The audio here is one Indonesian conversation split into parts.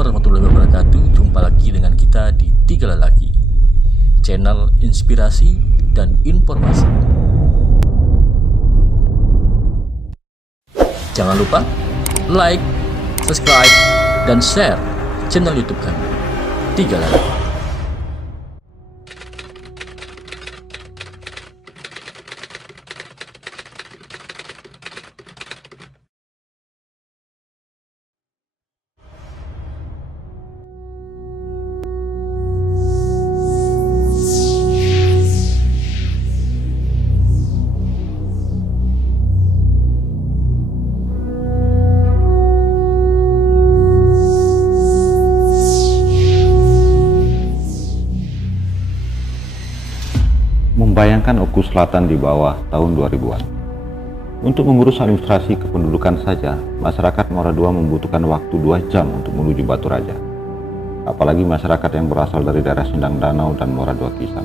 warahmatullahi wabarakatuh. Jumpa lagi dengan kita di Tiga Lelaki, channel inspirasi dan informasi. Jangan lupa like, subscribe, dan share channel YouTube kami, Tiga Lelaki. Membayangkan Oku Selatan di bawah tahun 2000-an. Untuk mengurus administrasi kependudukan saja, masyarakat Muara II membutuhkan waktu 2 jam untuk menuju Batu Raja. Apalagi masyarakat yang berasal dari daerah Sindang Danau dan Muara II Kisam.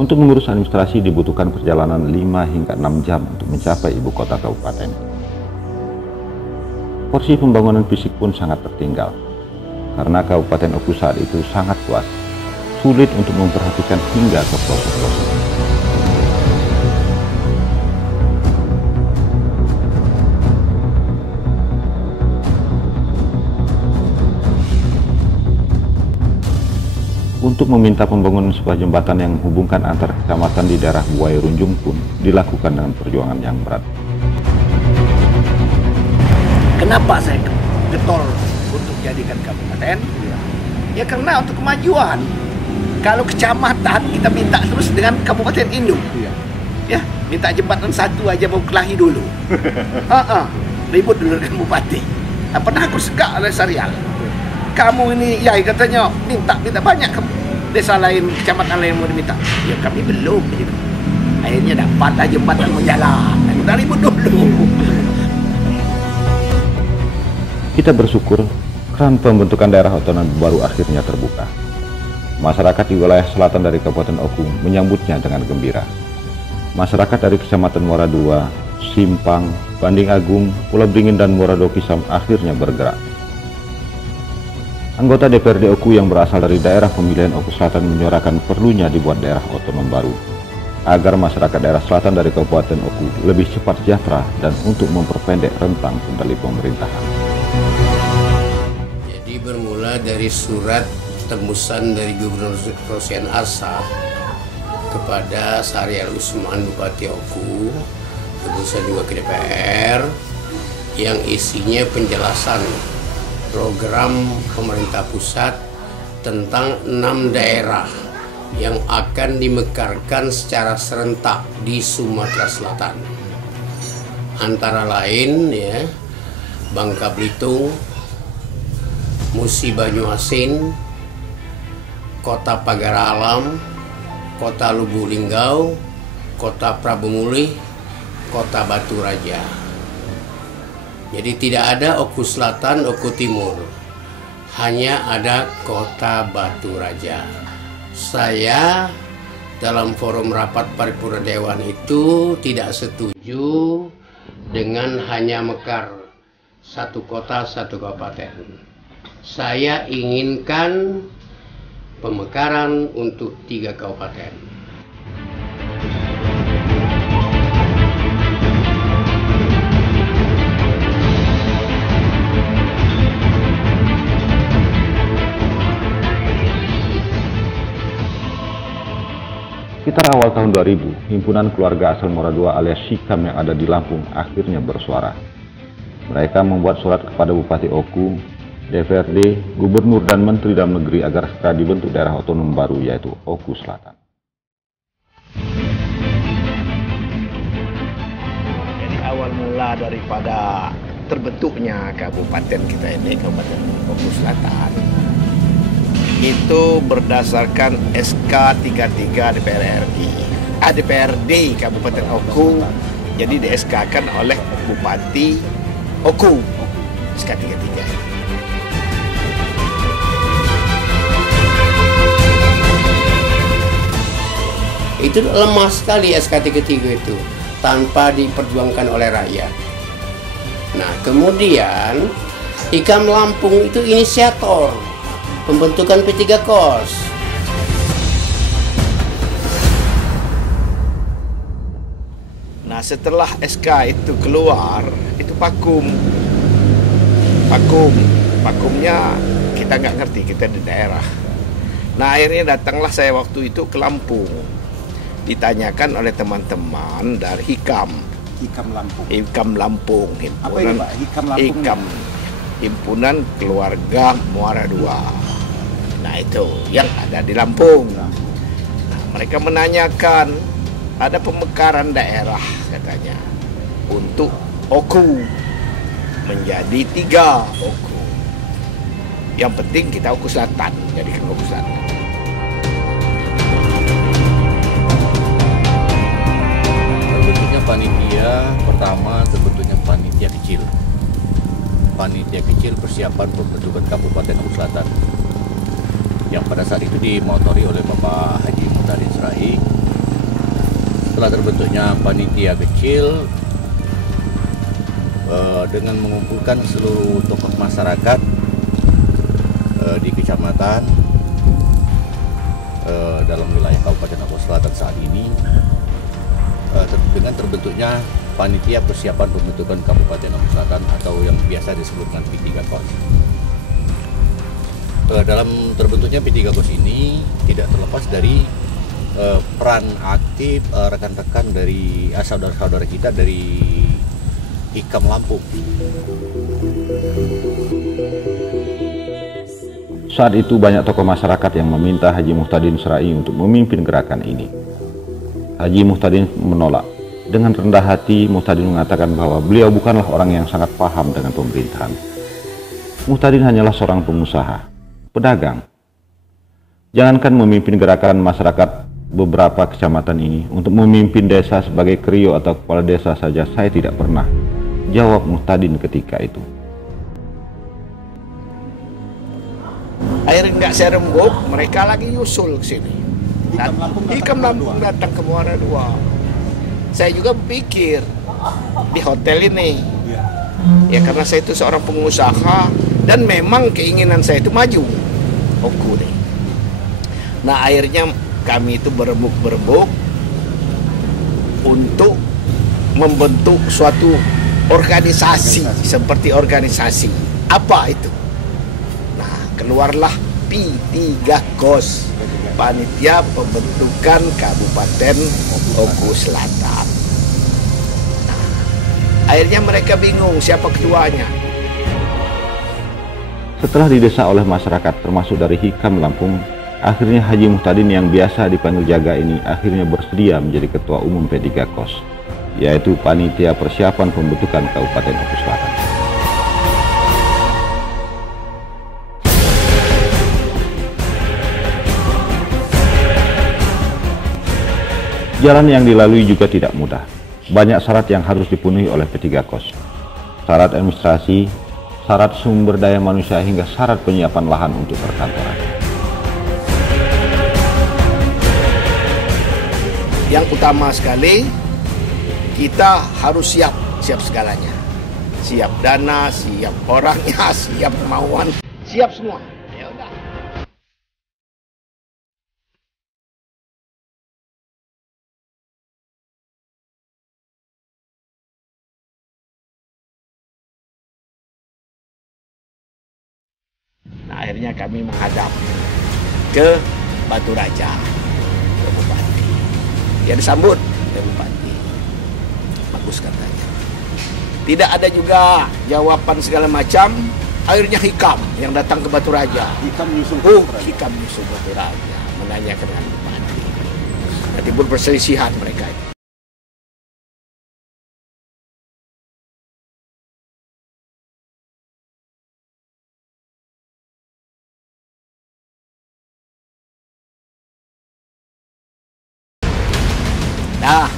Untuk mengurus administrasi dibutuhkan perjalanan 5 hingga 6 jam untuk mencapai ibu kota kabupaten. Porsi pembangunan fisik pun sangat tertinggal, karena Kabupaten Oku saat itu sangat luas, sulit untuk memperhatikan hingga ke pelosok-pelosok. Untuk meminta pembangunan sebuah jembatan yang menghubungkan antar kecamatan di daerah Buaya Runjung pun dilakukan dengan perjuangan yang berat. Kenapa saya getol untuk jadikan kabupaten? Ya karena untuk kemajuan. Kalau kecamatan kita minta terus dengan kabupaten induk, ya minta jembatan satu aja mau kelahi dulu, ribut dulu dengan bupati. Pernah aku segak oleh Sarial. Kamu ini, ya katanya minta banyak ke desa lain, kecamatan lain mau diminta. Ya kami belum. Gitu. Akhirnya dapatlah jembatan mau jalan. Udah ribut dulu. Kita bersyukur keran pembentukan daerah otonomi baru akhirnya terbuka. Masyarakat di wilayah selatan dari Kabupaten Oku menyambutnya dengan gembira. Masyarakat dari Kecamatan Muara II, Simpang, Banding Agung, Pulau Beringin, dan Muara II Kisam akhirnya bergerak. Anggota DPRD Oku yang berasal dari daerah pemilihan Oku Selatan menyuarakan perlunya dibuat daerah otonom baru, agar masyarakat daerah selatan dari Kabupaten Oku lebih cepat sejahtera dan untuk memperpendek rentang kendali pemerintahan. Jadi bermula dari surat tembusan dari Gubernur Rosian Arsa kepada Sarial Usman Bupati Oku, tembusan juga ke DPR yang isinya penjelasan program pemerintah pusat tentang 6 daerah yang akan dimekarkan secara serentak di Sumatera Selatan, antara lain ya Bangka Belitung, Musi Banyuasin, Kota Pagar Alam, Kota Lubuk Linggau, Kota Prabu Mulih, Kota Batu Raja. Jadi tidak ada Oku Selatan, Oku Timur, hanya ada Kota Batu Raja. Saya dalam forum rapat paripurna dewan itu tidak setuju dengan hanya mekar satu kota satu kabupaten. Saya inginkan pemekaran untuk 3 kabupaten. Sekitar awal tahun 2000, himpunan keluarga asal Muara II alias Sikam yang ada di Lampung akhirnya bersuara. Mereka membuat surat kepada Bupati Oku, DPRD, Gubernur, dan Menteri Dalam Negeri agar segera dibentuk daerah otonom baru yaitu Oku Selatan. Jadi awal mula daripada terbentuknya kabupaten kita ini, Kabupaten Oku Selatan, itu berdasarkan SK 33 DPRD Kabupaten Oku. Jadi di SK-kan oleh Bupati Oku, SK 33. Itu lemah sekali SK33 itu, tanpa diperjuangkan oleh rakyat. Nah kemudian Hikam Lampung itu inisiator pembentukan P3 KOS. Nah, setelah SK itu keluar, itu vakumnya kita nggak ngerti, kita di daerah. Nah, akhirnya datanglah saya waktu itu ke Lampung, ditanyakan oleh teman-teman dari Hikam Lampung, Apa ini, Pak? Hikam Lampung. Himpunan Keluarga Muara II. Nah, itu yang ada di Lampung. Nah, mereka menanyakan ada pemekaran daerah katanya untuk Oku menjadi 3 Oku. Yang penting kita Oku Selatan, jadikan Oku Selatan. Terbentuknya panitia pertama, terbentuknya panitia kecil. Panitia kecil persiapan pembentukan Kabupaten Oku Selatan, yang pada saat itu dimotori oleh Bapak Haji Muhtadin Serai. Setelah terbentuknya panitia kecil dengan mengumpulkan seluruh tokoh masyarakat di kecamatan dalam wilayah Kabupaten Oku Selatan saat ini, dengan terbentuknya panitia persiapan pembentukan Kabupaten Oku Selatan atau yang biasa disebut dengan P3 KOS. Dalam terbentuknya P3 KOS ini tidak terlepas dari peran aktif rekan-rekan dari saudara-saudara kita dari Hikam Lampung. Saat itu banyak tokoh masyarakat yang meminta Haji Muhtadin Serai untuk memimpin gerakan ini. Haji Muhtadin menolak. Dengan rendah hati, Muhtadin mengatakan bahwa beliau bukanlah orang yang sangat paham dengan pemerintahan. Muhtadin hanyalah seorang pengusaha, pedagang. Jangankan memimpin gerakan masyarakat beberapa kecamatan ini, untuk memimpin desa sebagai krio atau kepala desa saja saya tidak pernah, jawab Muhtadin ketika itu. Akhirnya nggak saya rembuk, mereka lagi nyusul ke sini. Hikam Lampung datang ke Muara II. Saya juga berpikir di hotel ini, ya karena saya itu seorang pengusaha dan memang keinginan saya itu maju Oku nih. Nah, akhirnya kami itu berembuk untuk membentuk suatu organisasi seperti organisasi. Apa itu? Nah, keluarlah P3 KOS, Panitia Pembentukan Kabupaten Oku Selatan. Nah, akhirnya mereka bingung siapa ketuanya. Setelah didesa oleh masyarakat termasuk dari Hikam Lampung, akhirnya Haji Muhtadin yang biasa dipanggil Jaga ini akhirnya bersedia menjadi Ketua Umum P3 KOS, yaitu Panitia Persiapan Pembentukan Kabupaten Oku Selatan. Jalan yang dilalui juga tidak mudah. Banyak syarat yang harus dipenuhi oleh P3 KOS. Syarat administrasi, syarat sumber daya manusia, hingga syarat penyiapan lahan untuk perkantoran. Yang utama sekali, kita harus siap segalanya. Siap dana, siap orangnya, siap kemauan, siap semua. Ya udah. Nah, akhirnya kami menghadap ke Batu Raja, ke Bupati. Ya, disambut ke Bupati. Bagus katanya. Tidak ada juga jawaban segala macam. Akhirnya Hikam yang datang ke Batu Raja. Hikam nyusul Batu Raja, menanyakan dengan Bupati. Dan timbul perselisihan mereka. Nah,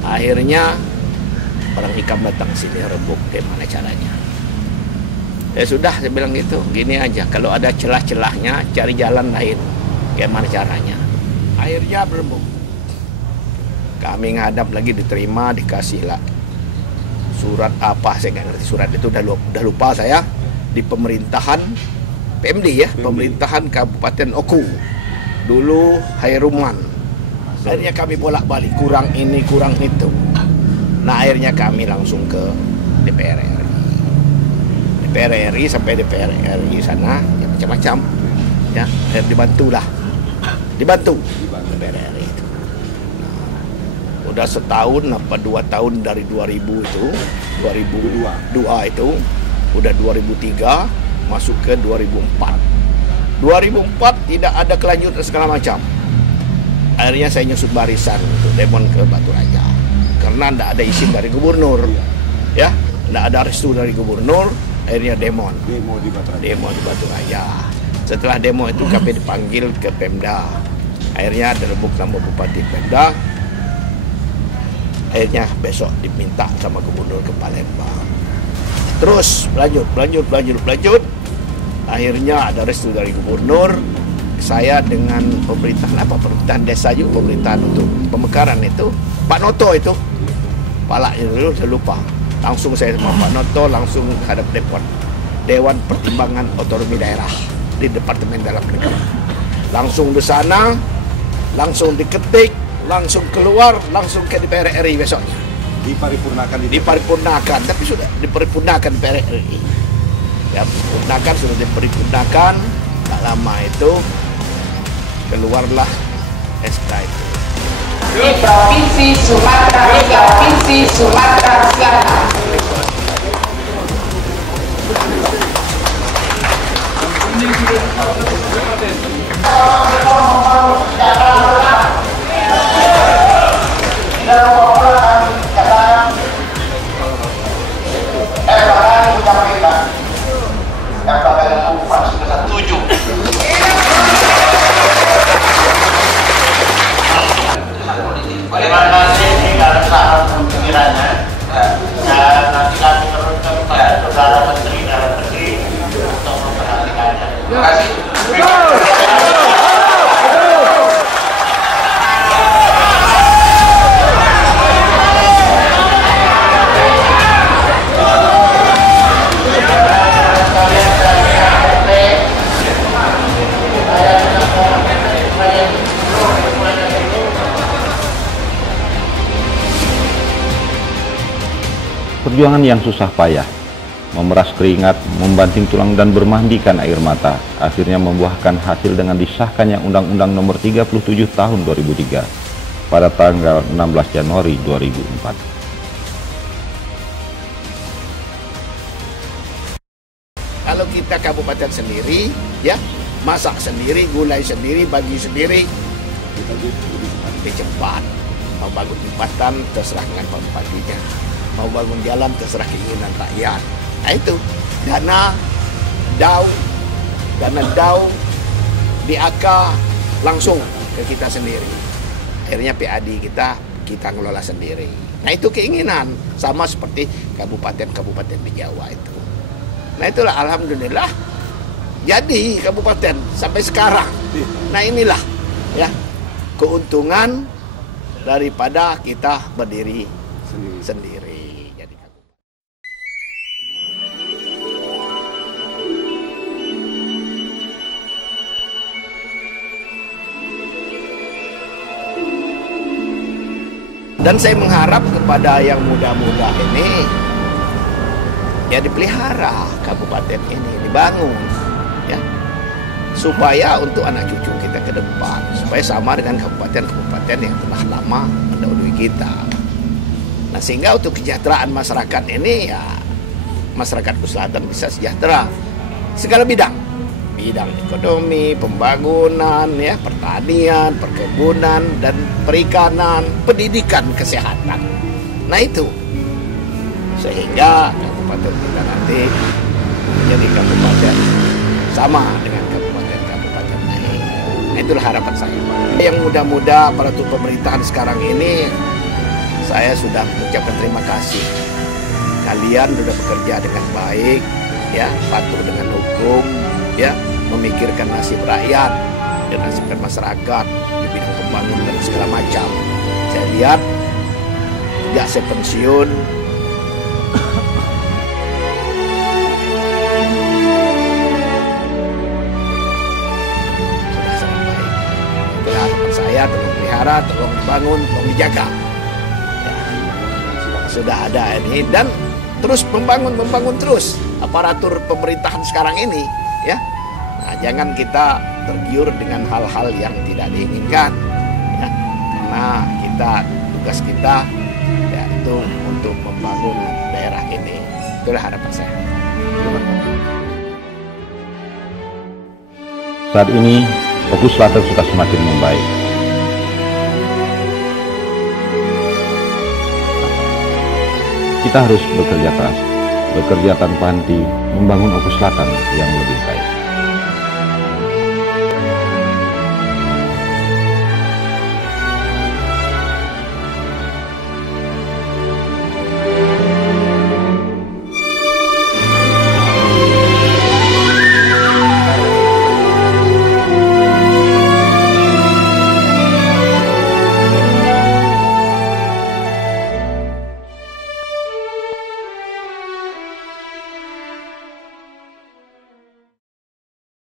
akhirnya orang Hikam datang sini rembuk, gimana caranya. Ya sudah, saya bilang gitu, gini aja, kalau ada celah-celahnya cari jalan lain, gimana caranya. Akhirnya berembuk. Kami ngadap lagi, diterima, dikasih lah surat apa, saya nggak ngerti surat itu, udah lupa saya. di pemerintahan PMD ya, pemerintahan Kabupaten Oku. Dulu Hairuman. Akhirnya kami bolak-balik, kurang ini, kurang itu. Nah, akhirnya kami langsung ke DPR RI. DPR RI sampai DPR RI sana ya macam-macam. Ya, dibantu DPR RI itu. Nah, udah setahun apa 2 tahun dari 2000 itu, 2002 itu, udah 2003 masuk ke 2004. 2004 tidak ada kelanjutan segala macam. Akhirnya saya nyusut barisan untuk demon ke Batu Raja. Karena tidak ada izin dari gubernur. Ya, tidak ada restu dari gubernur, akhirnya demo di Batu Raja. Setelah demo itu kami dipanggil ke Pemda. Akhirnya direbut sama Bupati Pemda. Akhirnya besok diminta sama gubernur ke Palembang. Terus lanjut. Akhirnya ada restu dari gubernur. Saya dengan pemerintahan desa juga, pemerintahan untuk pemekaran itu, Pak Noto itu, palanya dulu saya lupa. Langsung saya sama Pak Noto langsung hadap Dewan Pertimbangan Otonomi Daerah di Departemen Dalam Negeri. Langsung di sana, langsung diketik, langsung keluar, langsung ke DPR RI besoknya. Diparipurnakan, tapi sudah diparipurnakan DPR RI. Ya, sudah diparipurnakan, tak lama itu keluarlah SK itu. Di Provinsi Sumatera Selatan. Terima kasih atas saran pemikirannya, dan nanti kami teruskan kepada saudara Menteri Dalam Negeri untuk memperhatikannya. Terima kasih. Perjuangan yang susah payah, memeras keringat, membanting tulang dan bermandikan air mata, akhirnya membuahkan hasil dengan disahkannya Undang-Undang Nomor 37 Tahun 2003 pada tanggal 16 Januari 2004. Kalau kita kabupaten sendiri, ya masak sendiri, gulai sendiri, bagi sendiri, lebih cepat. Mau bangun jembatan terserah dengan Pak Bupatinya. Mau bangun jalan terserah keinginan rakyat. Nah itu dana DAU DAK langsung ke kita sendiri. Akhirnya PAD kita ngelola sendiri. Nah itu keinginan sama seperti kabupaten-kabupaten di Jawa itu. Nah itulah alhamdulillah jadi kabupaten sampai sekarang. Nah inilah ya keuntungan daripada kita berdiri sendiri. Dan saya mengharap kepada yang muda-muda ini ya dipelihara kabupaten ini, dibangun ya supaya untuk anak cucu kita ke depan, supaya sama dengan kabupaten-kabupaten yang telah lama mendahului kita. Nah sehingga untuk kesejahteraan masyarakat ini ya masyarakat Selatan bisa sejahtera segala bidang ekonomi, pembangunan, ya, pertanian, perkebunan, dan perikanan, pendidikan, kesehatan. Nah itu, sehingga kabupaten kita nanti menjadi kabupaten sama dengan kabupaten-kabupaten lain. Nah itulah harapan saya. Yang muda-muda para pemerintahan sekarang ini, saya sudah mengucapkan terima kasih. Kalian sudah bekerja dengan baik, ya, patuh dengan hukum, ya, memikirkan nasib rakyat dan nasibkan masyarakat di bidang pembangunan dan segala macam. Saya lihat sejak saya pensiun dibangun, tolong dijaga. Ya, sudah ada ini dan terus membangun terus aparatur pemerintahan sekarang ini, ya. Nah, jangan kita tergiur dengan hal-hal yang tidak diinginkan, ya. Karena tugas kita yaitu untuk membangun daerah ini. Itulah harapan saya. Saat ini, Oku Selatan sudah semakin membaik. Kita harus bekerja keras, bekerja tanpa henti, membangun Oku Selatan yang lebih baik.